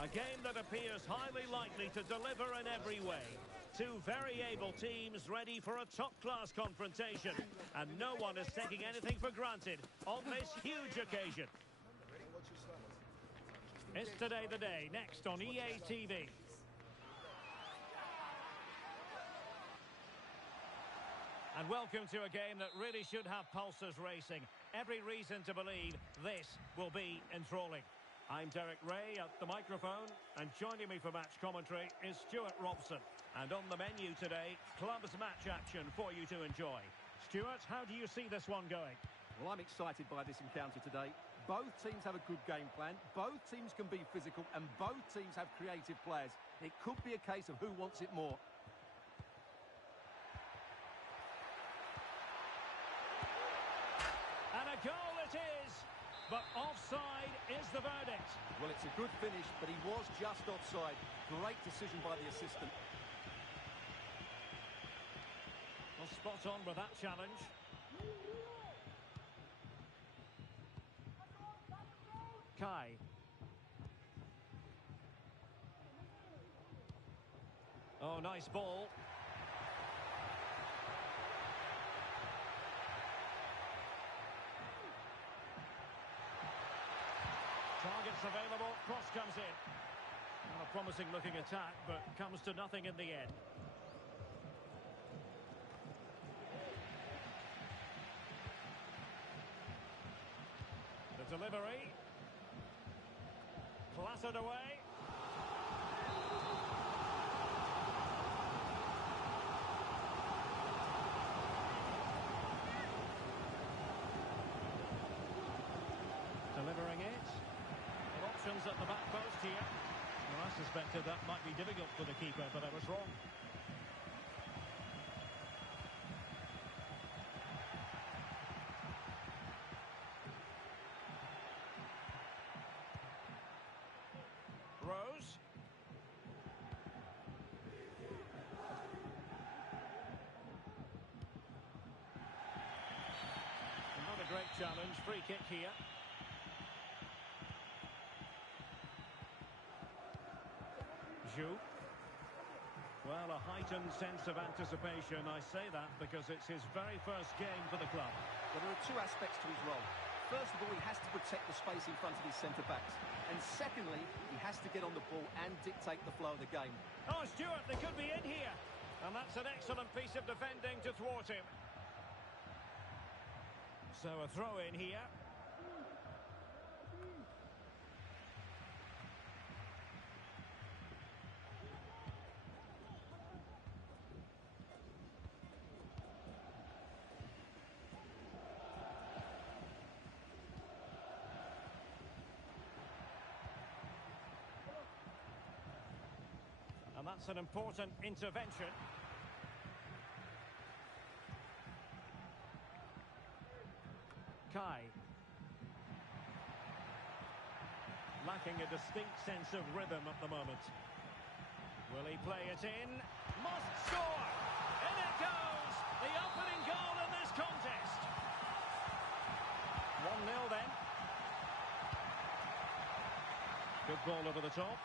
A game that appears highly likely to deliver in every way. Two very able teams ready for a top-class confrontation. And no one is taking anything for granted on this huge occasion. It's Today the Day, next on EA TV. And welcome to a game that really should have pulses racing. Every reason to believe this will be enthralling. I'm Derek Ray at the microphone, and joining me for match commentary is Stuart Robson. And on the menu today, clubs match action for you to enjoy. Stuart, how do you see this one going? Well, I'm excited by this encounter today. Both teams have a good game plan, both teams can be physical, and both teams have creative players. It could be a case of who wants it more. And a goal it is! But offside is the verdict. Well, it's a good finish, but he was just offside. Great decision by the assistant. Well, spot on with that challenge. Kai. Oh, nice ball. Targets available, cross comes in. Well, a promising looking attack, but comes to nothing in the end. The delivery. Clattered away. Delivering it. Options at the back post here. Well, I suspected that might be difficult for the keeper, but I was wrong. Rose. Another great challenge. Free kick here. Well, a heightened sense of anticipation. I say that because it's his very first game for the club. Well, there are two aspects to his role. First of all, he has to protect the space in front of his centre-backs. And secondly, he has to get on the ball and dictate the flow of the game. Oh, Stuart, they could be in here. And that's an excellent piece of defending to thwart him. So a throw in here. And that's an important intervention. Kai. Lacking a distinct sense of rhythm at the moment. Will he play it in? Must score! In it goes! The opening goal in this contest. 1-0 then. Good ball over the top.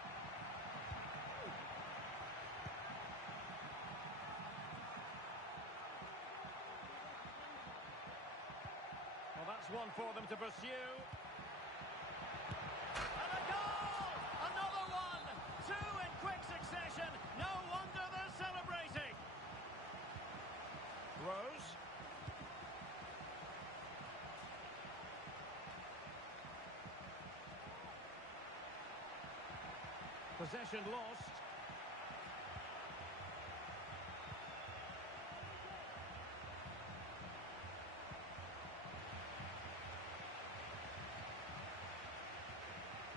Well, that's one for them to pursue. And a goal! Another one! Two in quick succession. No wonder they're celebrating. Rose. Possession lost.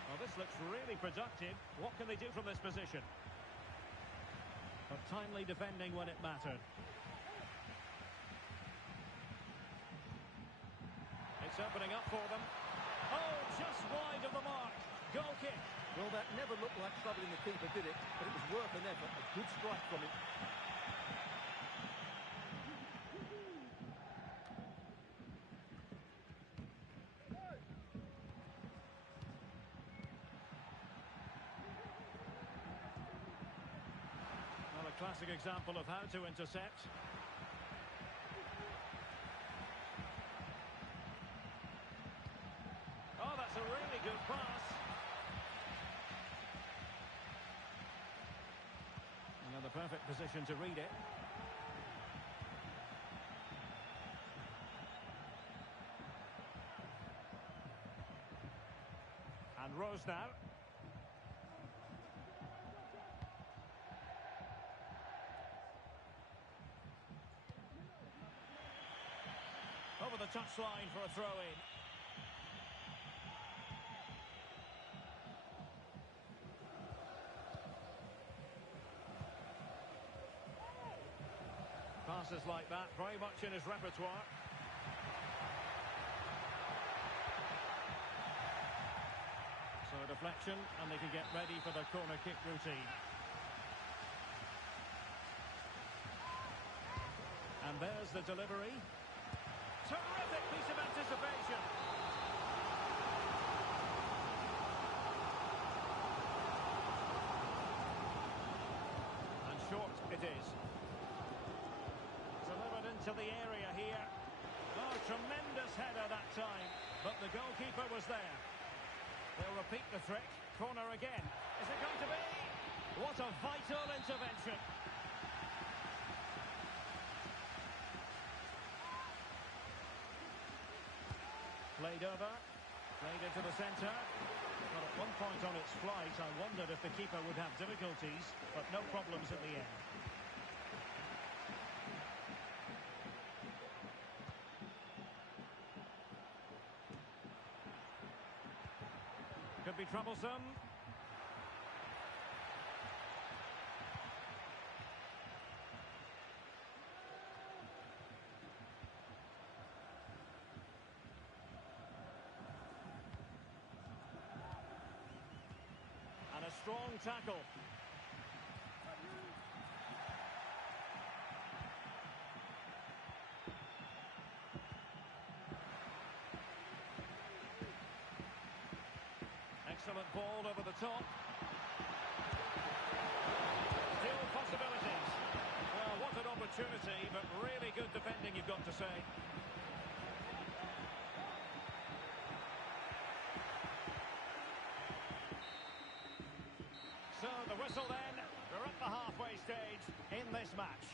Well, this looks really productive. What can they do from this position? But timely defending when it mattered. It's opening up for them. Oh, just wide of the mark. Goal kick. Well, that never looked like troubling the keeper, did it? But it was worth an effort. A good strike from him. classic example of how to intercept. Oh, that's a really good pass. Another perfect position to read it. And Rose now. Over the touchline for a throw-in. Passes like that, very much in his repertoire. So a deflection, and they can get ready for the corner kick routine. And there's the delivery. Terrific piece of anticipation. And short it is. Delivered into the area here. Oh, tremendous header that time. But the goalkeeper was there. They'll repeat the trick. Corner again. Is it going to be? What a vital intervention. Played over. Played into the centre. Well, at one point on its flight, I wondered if the keeper would have difficulties, but no problems at the end. Could be troublesome. And a strong tackle. Excellent ball over the top. Still possibilities. Well, what an opportunity, but really good defending, you've got to say. So the whistle then. We're at the halfway stage in this match.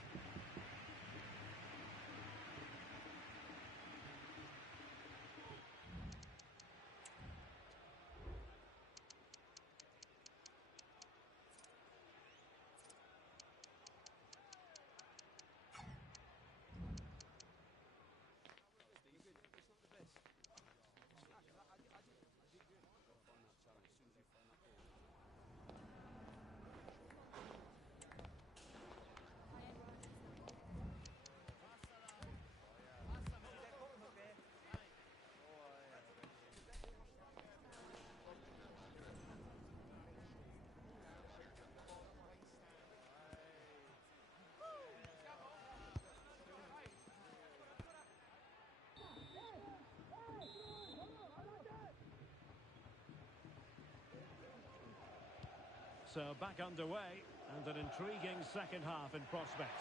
So back underway, and an intriguing second half in prospect.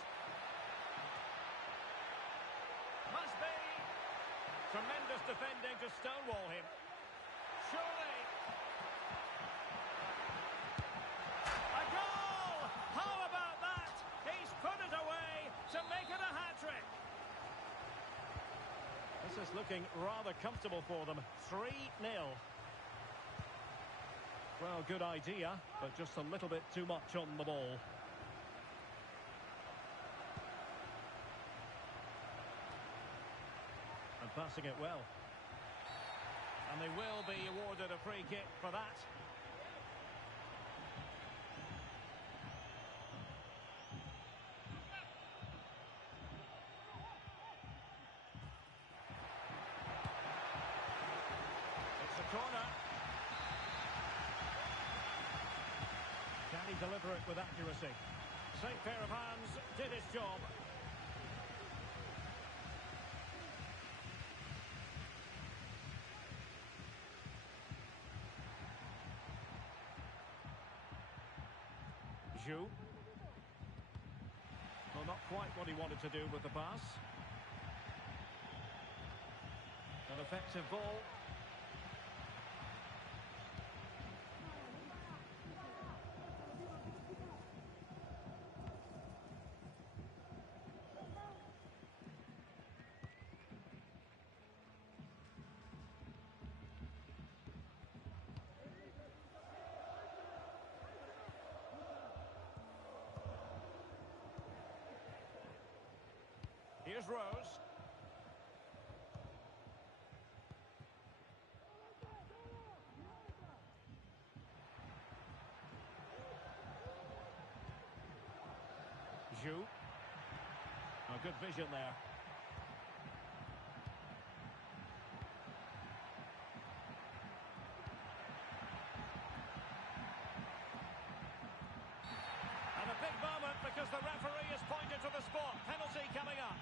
Must be! Tremendous defending to stonewall him. Surely! A goal! How about that? He's put it away to make it a hat-trick. This is looking rather comfortable for them. 3-0. Well, good idea, but just a little bit too much on the ball. And passing it well. And they will be awarded a free kick for that. It's a corner. Can he deliver it with accuracy? Safe pair of hands, did his job. Zhu. quite what he wanted to do with the pass. An effective ball. Here's Rose. Zhu. Oh, good vision there. And a big moment because the referee has pointed to the spot. Penalty coming up.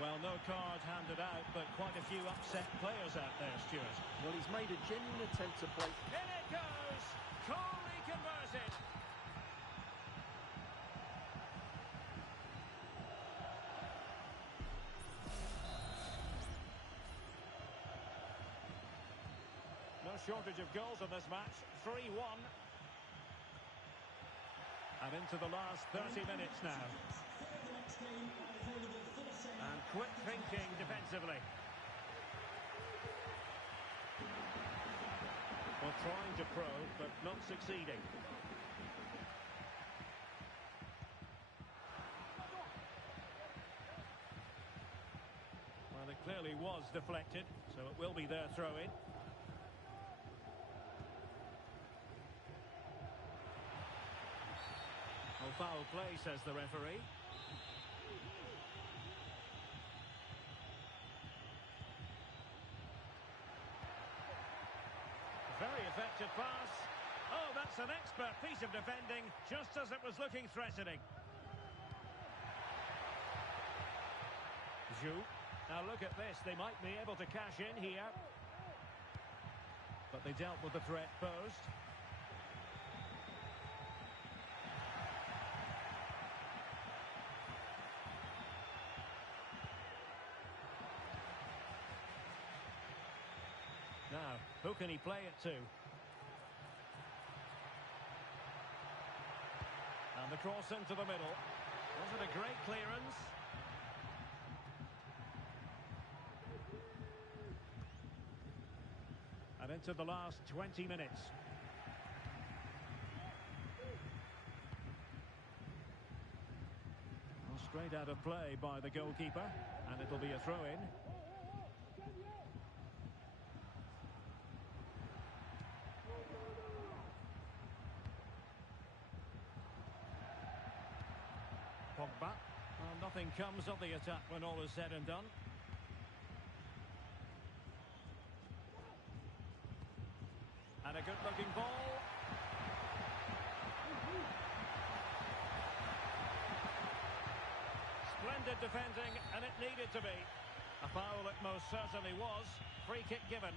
Well, no card handed out, but quite a few upset players out there, Stuart. Well, he's made a genuine attempt to play. In it goes! Coolly converted. No shortage of goals in this match. 3-1. And into the last 30 minutes now. And quick thinking defensively. Well, trying to probe, but not succeeding. Well, it clearly was deflected, so it will be their throw-in. Oh, foul play, says the referee. Very effective pass. Oh, that's an expert piece of defending, just as it was looking threatening. Zhu. Now look at this, they might be able to cash in here. But they dealt with the threat posed. Now, who can he play it to? And the cross into the middle. Was it a great clearance? And into the last 20 minutes. Well, straight out of play by the goalkeeper. And it'll be a throw-in. Pogba. Well, nothing comes of the attack when all is said and done. And a good-looking ball. Splendid defending, and it needed to be. A foul it most certainly was. Free kick given.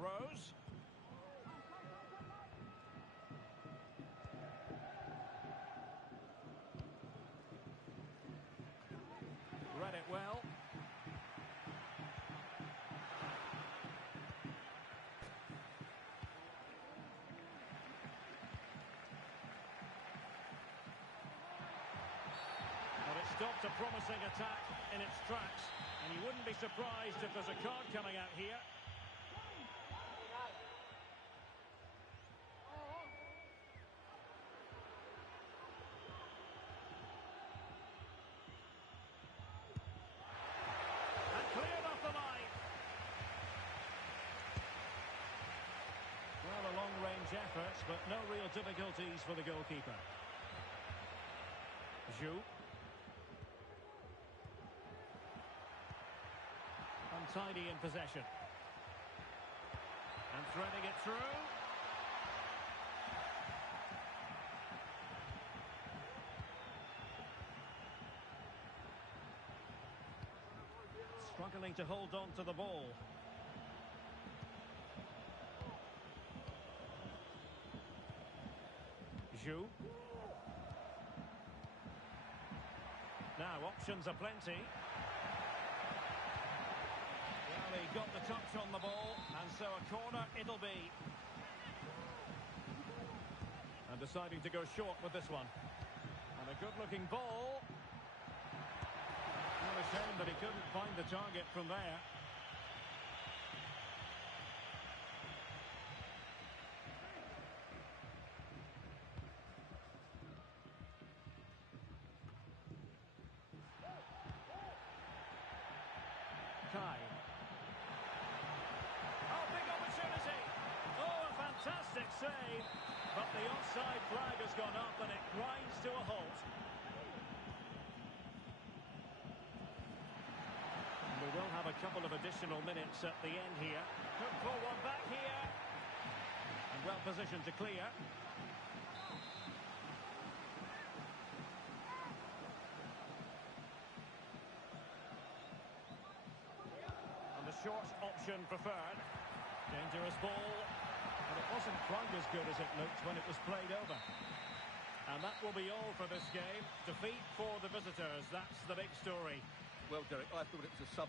Rose. Read it well. But it stopped a promising attack in its tracks, and you wouldn't be surprised if there's a card coming out here. Cleared off the line. Well, a long-range effort, but no real difficulties for the goalkeeper. Zhu. Untidy in possession. And threading it through. Struggling to hold on to the ball. Zhu. Now, options are plenty. Well, he got the touch on the ball, and so a corner it'll be. And deciding to go short with this one. And a good-looking ball. What a shame that he couldn't find the target from there. Kai. Oh, big opportunity. Oh, a fantastic save. But the offside flag has gone up and it grinds to a halt. We will have a couple of additional minutes at the end here. Could pull one back here. And well positioned to clear. And the short option preferred. Dangerous ball. But it wasn't quite as good as it looked when it was played over. And that will be all for this game. Defeat for the visitors. That's the big story. Well, Derek, I thought it was a sub.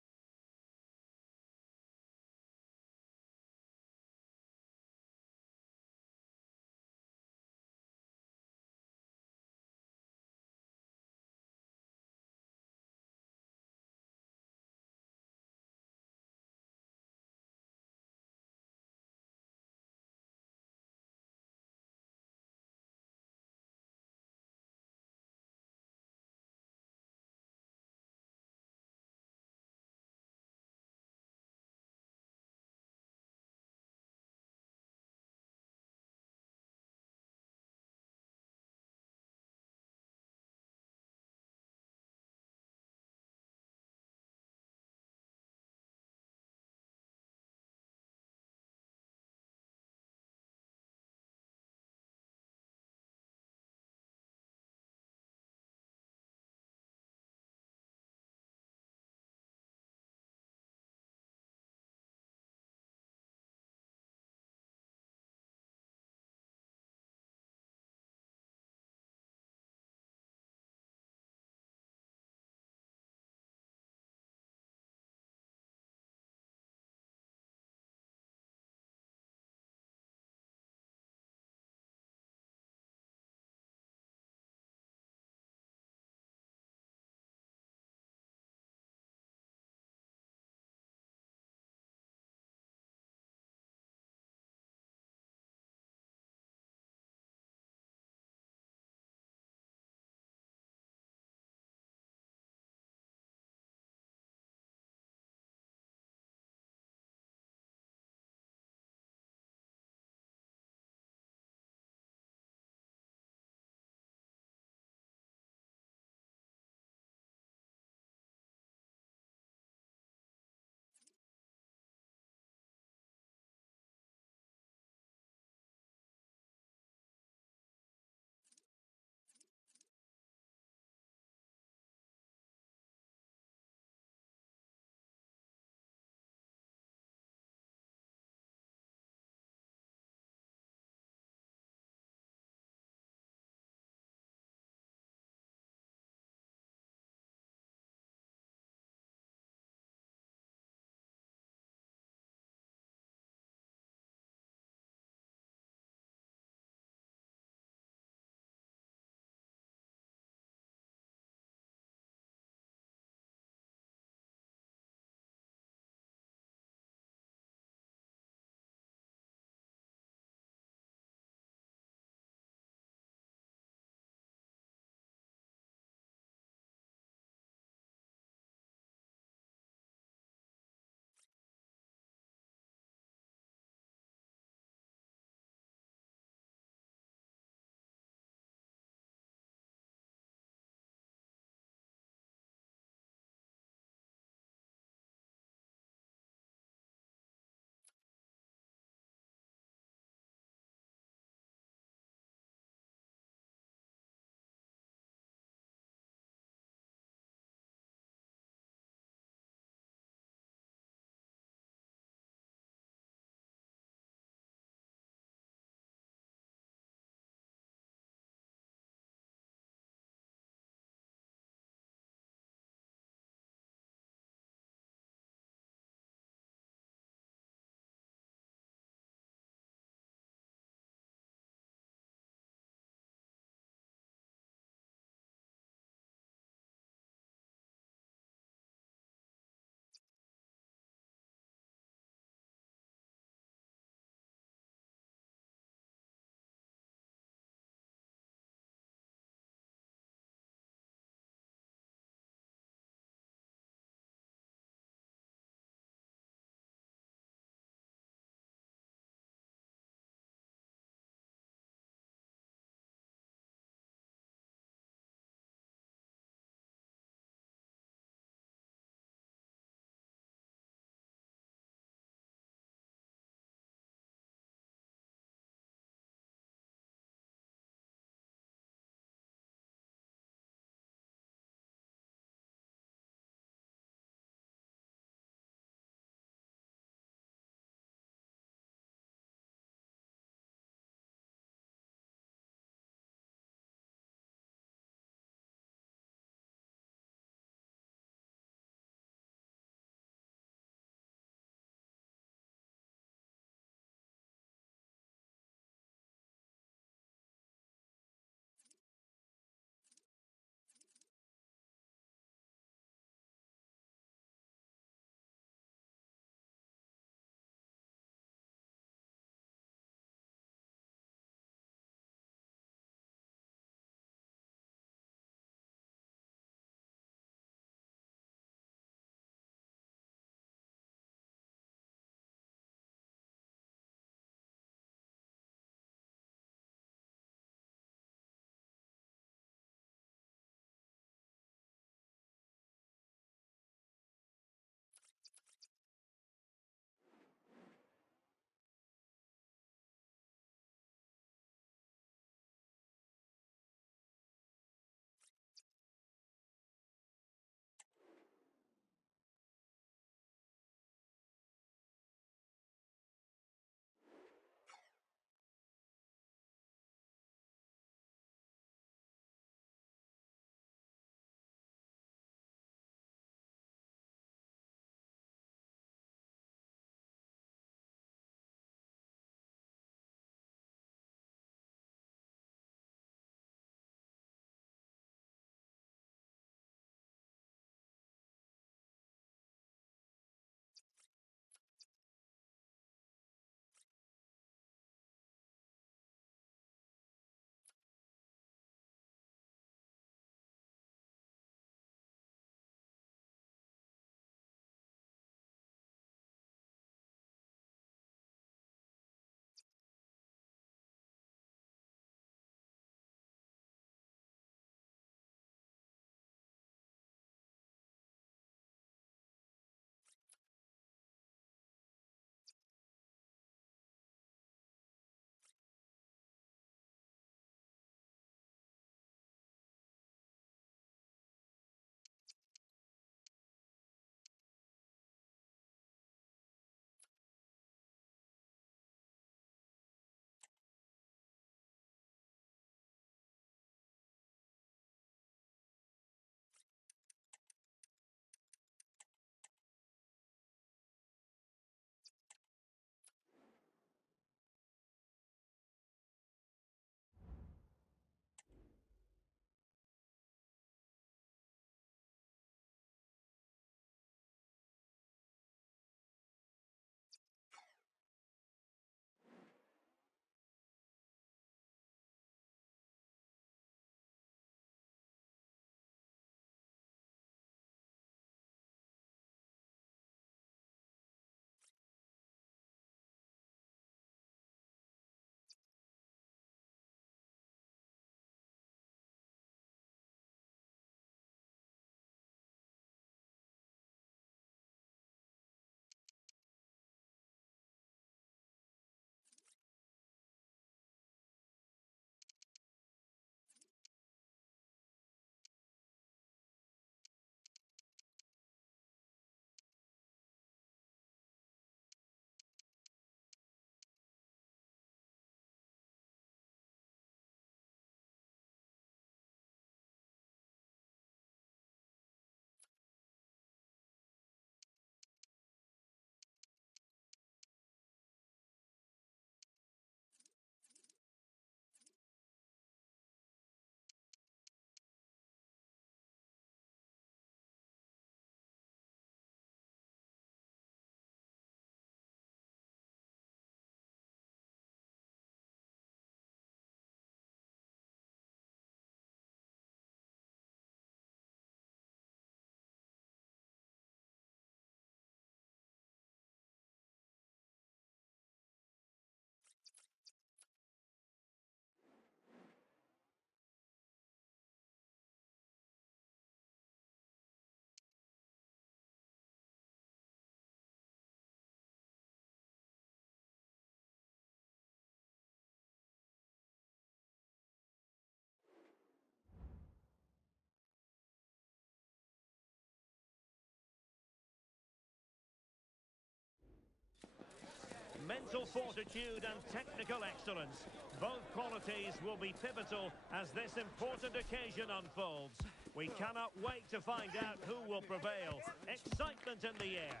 Mental fortitude and technical excellence. Both qualities will be pivotal as this important occasion unfolds. We cannot wait to find out who will prevail. Excitement in the air.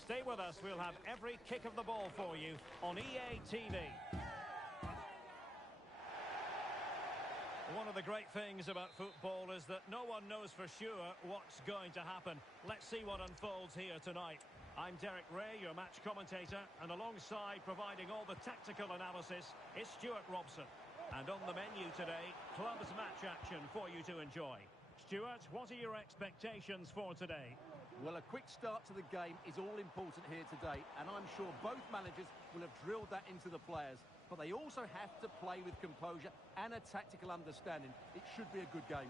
Stay with us. We'll have every kick of the ball for you on EA TV. One of the great things about football is that no one knows for sure what's going to happen. Let's see what unfolds here tonight. I'm Derek Ray, your match commentator, and alongside providing all the tactical analysis is Stuart Robson. And on the menu today, clubs match action for you to enjoy. Stuart, what are your expectations for today? Well, a quick start to the game is all important here today, and I'm sure both managers will have drilled that into the players. But they also have to play with composure and a tactical understanding. It should be a good game.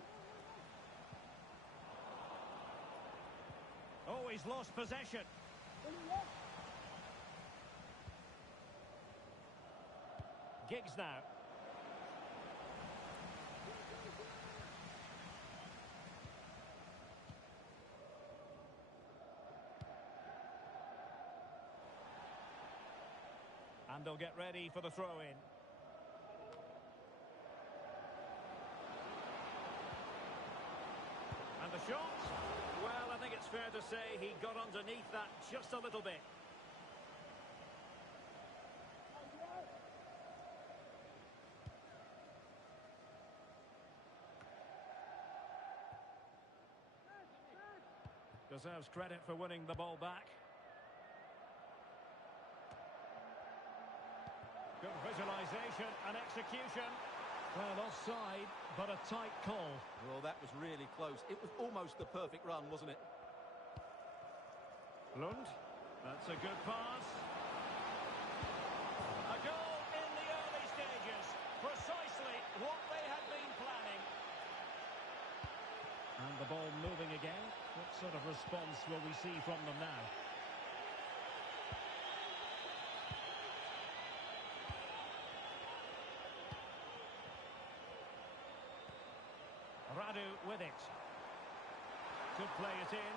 Oh, he's lost possession. Giggs now. And they'll get ready for the throw-in. And the shot? Well, I think it's fair to say he got underneath that just a little bit. Deserves credit for winning the ball back. Good visualisation and execution. Well, offside, but a tight call. Well, that was really close. It was almost the perfect run, wasn't it? Lund. That's a good pass. A goal in the early stages. Precisely what they had been planning. And the ball moving again. What sort of response will we see from them now? Radu with it. Could play it in.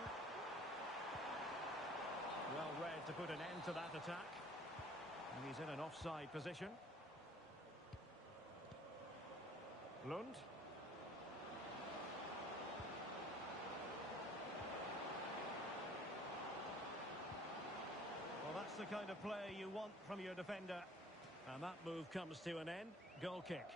Well read to put an end to that attack. And he's in an offside position. Lund. Well, that's the kind of play you want from your defender. And that move comes to an end. Goal kick.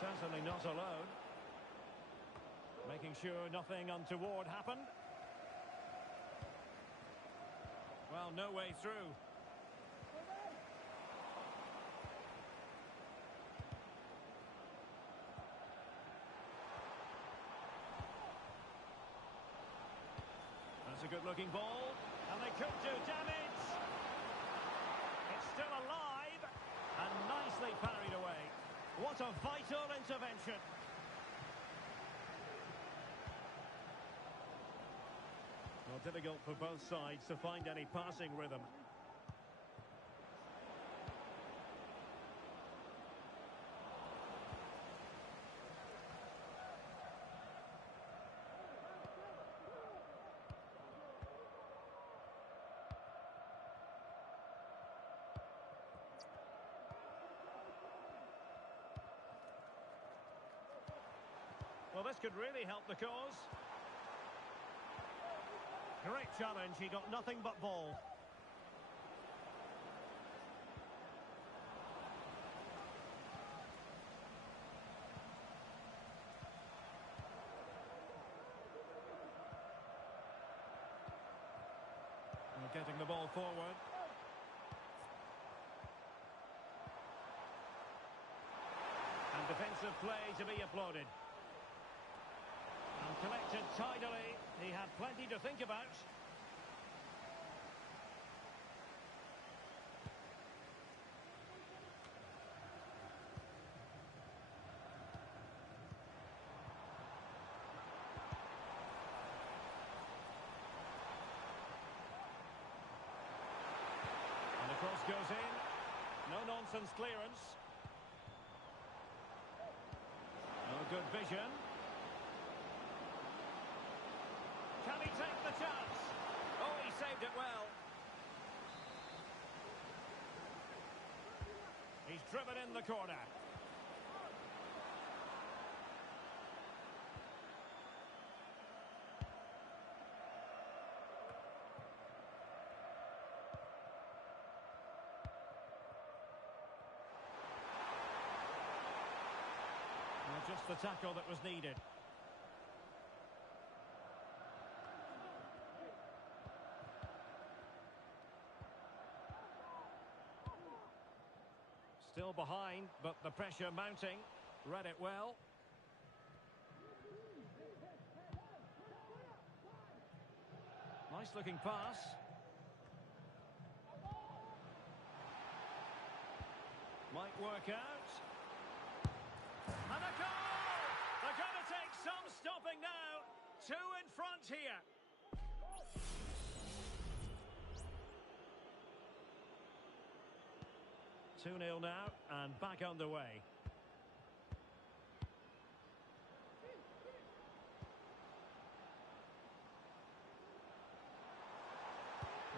Certainly not alone. Making sure nothing untoward happened. Well, no way through. That's a good-looking ball. And they could do damage. It's still alive. And nicely parried away. What a vital intervention. Well, difficult for both sides to find any passing rhythm. Well, this could really help the cause. Great challenge, he got nothing but ball. And getting the ball forward. And defensive play to be applauded. And collected tidily. He had plenty to think about. And the cross goes in. No-nonsense clearance. No good vision. Can he take the chance? Oh, he saved it well. He's driven in the corner. Well, just the tackle that was needed. Still behind, but the pressure mounting. Read it well. Nice looking pass. Might work out. And a goal! They're going to take some stopping now. 2 in front here. 2-0 now, and back underway.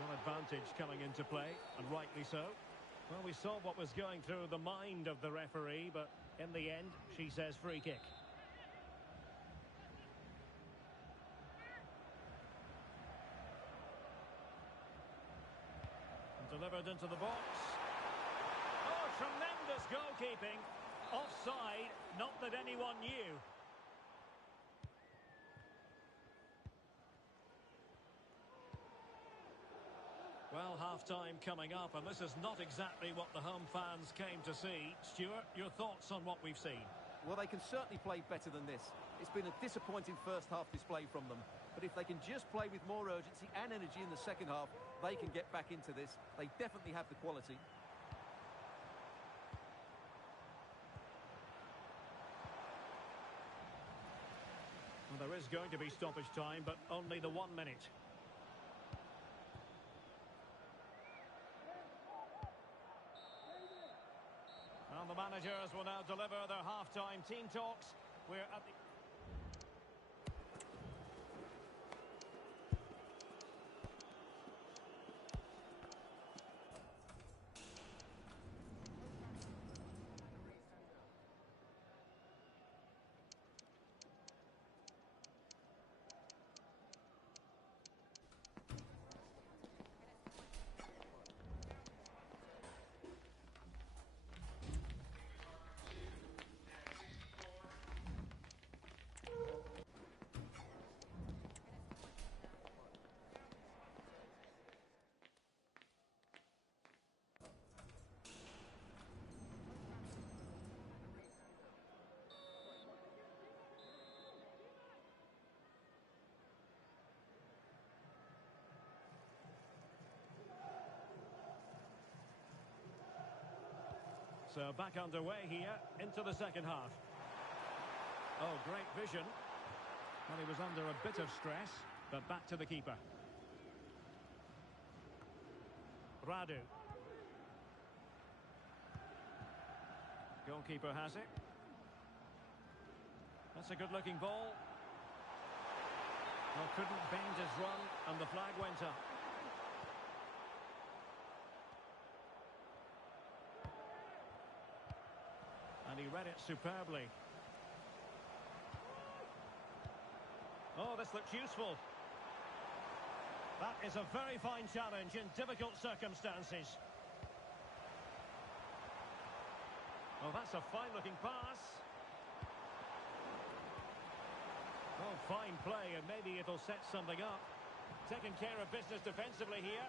One advantage coming into play, and rightly so. Well, we saw what was going through the mind of the referee, but in the end, she says free kick. And delivered into the box. Oh, tremendous goalkeeping. Offside, not that anyone knew. Well, half-time coming up, and this is not exactly what the home fans came to see. Stuart, your thoughts on what we've seen? Well, they can certainly play better than this. It's been a disappointing first-half display from them. But if they can just play with more urgency and energy in the second half, they can get back into this. They definitely have the quality. Well, there is going to be stoppage time, but only the 1 minute. And the managers will now deliver their half-time team talks. We're at the... So back underway here into the second half. Oh, great vision. Well, he was under a bit of stress, but back to the keeper. Radu. Goalkeeper has it. That's a good-looking ball. Well, couldn't bend his run, and the flag went up. And he read it superbly. Oh, this looks useful. That is a very fine challenge in difficult circumstances. Oh, that's a fine-looking pass. Oh, fine play, and maybe it'll set something up. Taking care of business defensively here.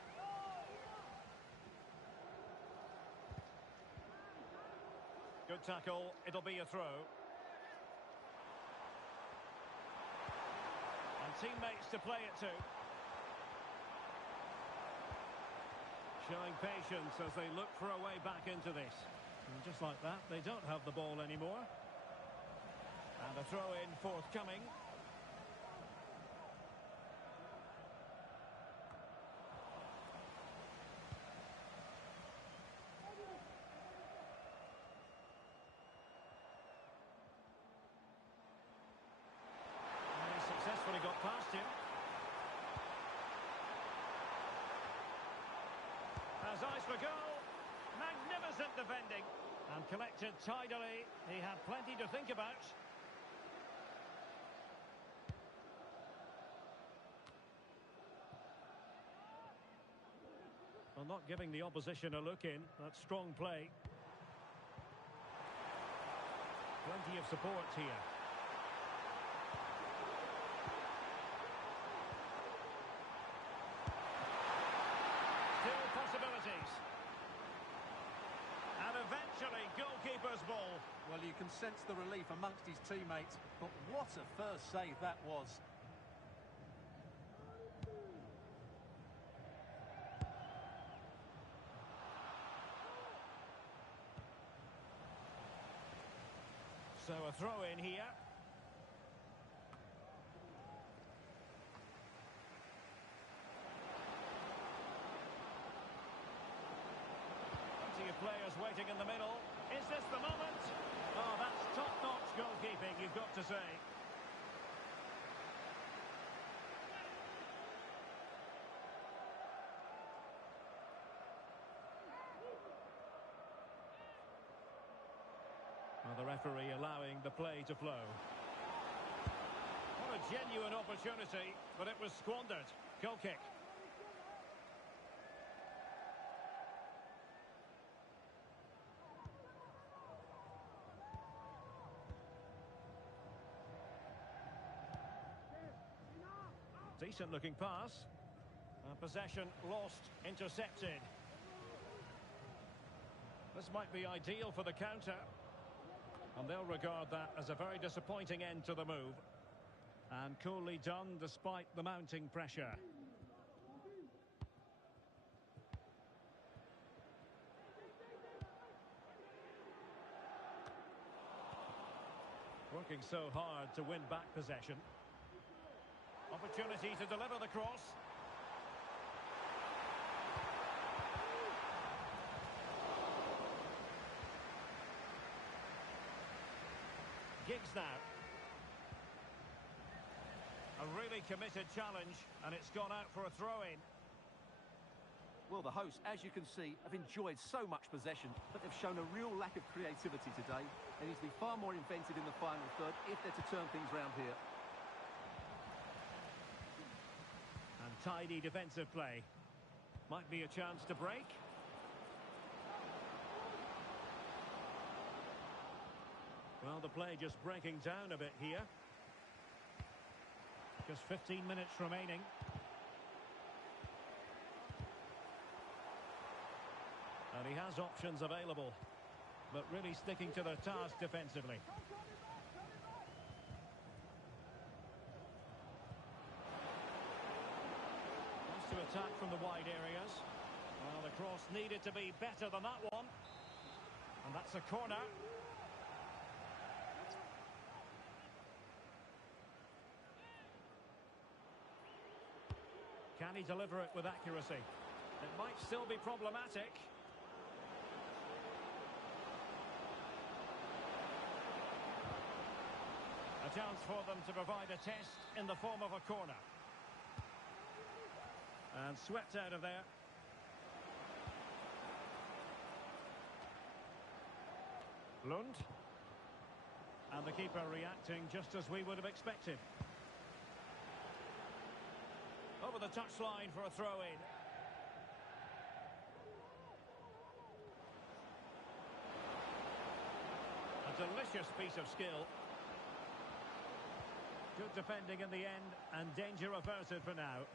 Good tackle. It'll be a throw. And teammates to play it to. Showing patience as they look for a way back into this. And just like that, they don't have the ball anymore. And a throw-in forthcoming. for goal. Magnificent defending. And collected tidily. He had plenty to think about. Well, not giving the opposition a look in. That's strong play. Plenty of support here. Still possibilities. And eventually, goalkeeper's ball. Well, you can sense the relief amongst his teammates, but what a first save that was. So a throw in here. Plenty of players waiting in the middle. Is this the moment? Oh, that's top-notch goalkeeping, you've got to say. Well, the referee allowing the play to flow. What a genuine opportunity, but it was squandered. Goal kick. Decent looking pass. Possession lost, intercepted. This might be ideal for the counter. And they'll regard that as a very disappointing end to the move. And coolly done despite the mounting pressure. Working so hard to win back possession. Opportunity to deliver the cross. Giggs now. A really committed challenge, and it's gone out for a throw-in. Well, the hosts, as you can see, have enjoyed so much possession, but they've shown a real lack of creativity today. They need to be far more inventive in the final third if they're to turn things round here. And tidy defensive play. Might be a chance to break. Well, the play just breaking down a bit here. Just 15 minutes remaining. And he has options available, but really sticking to their task defensively. Wants to attack from the wide areas. Well, the cross needed to be better than that one. And that's a corner. Can he deliver it with accuracy? It might still be problematic. A chance for them to provide a test in the form of a corner. And swept out of there. Lund. And the keeper reacting just as we would have expected. Over the touchline for a throw-in. A delicious piece of skill. Good defending in the end, and danger averted for now.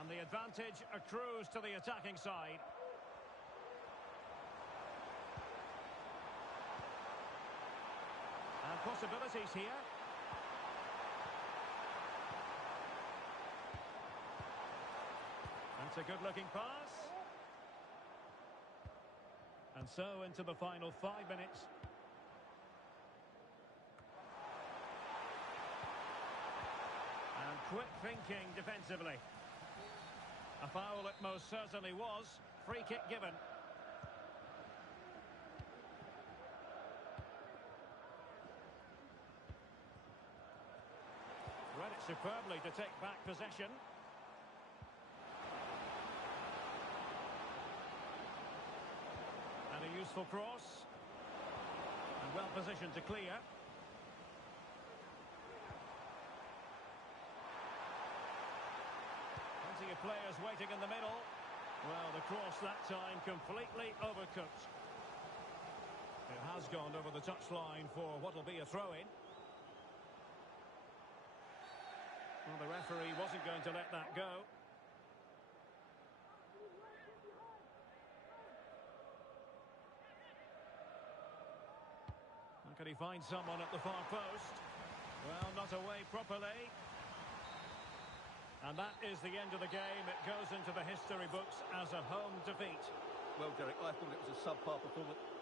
And the advantage accrues to the attacking side. And possibilities here. That's a good-looking pass. And so into the final 5 minutes. And quick thinking defensively. A foul it most certainly was. Free kick given. Read it superbly to take back possession. Successful cross. And well positioned to clear. Plenty of players waiting in the middle. Well, the cross that time completely overcooked. It has gone over the touchline for what will be a throw-in. Well, the referee wasn't going to let that go. How can he find someone at the far post? Well, not away properly. And that is the end of the game. It goes into the history books as a home defeat. Well, Derek, I thought it was a subpar performance.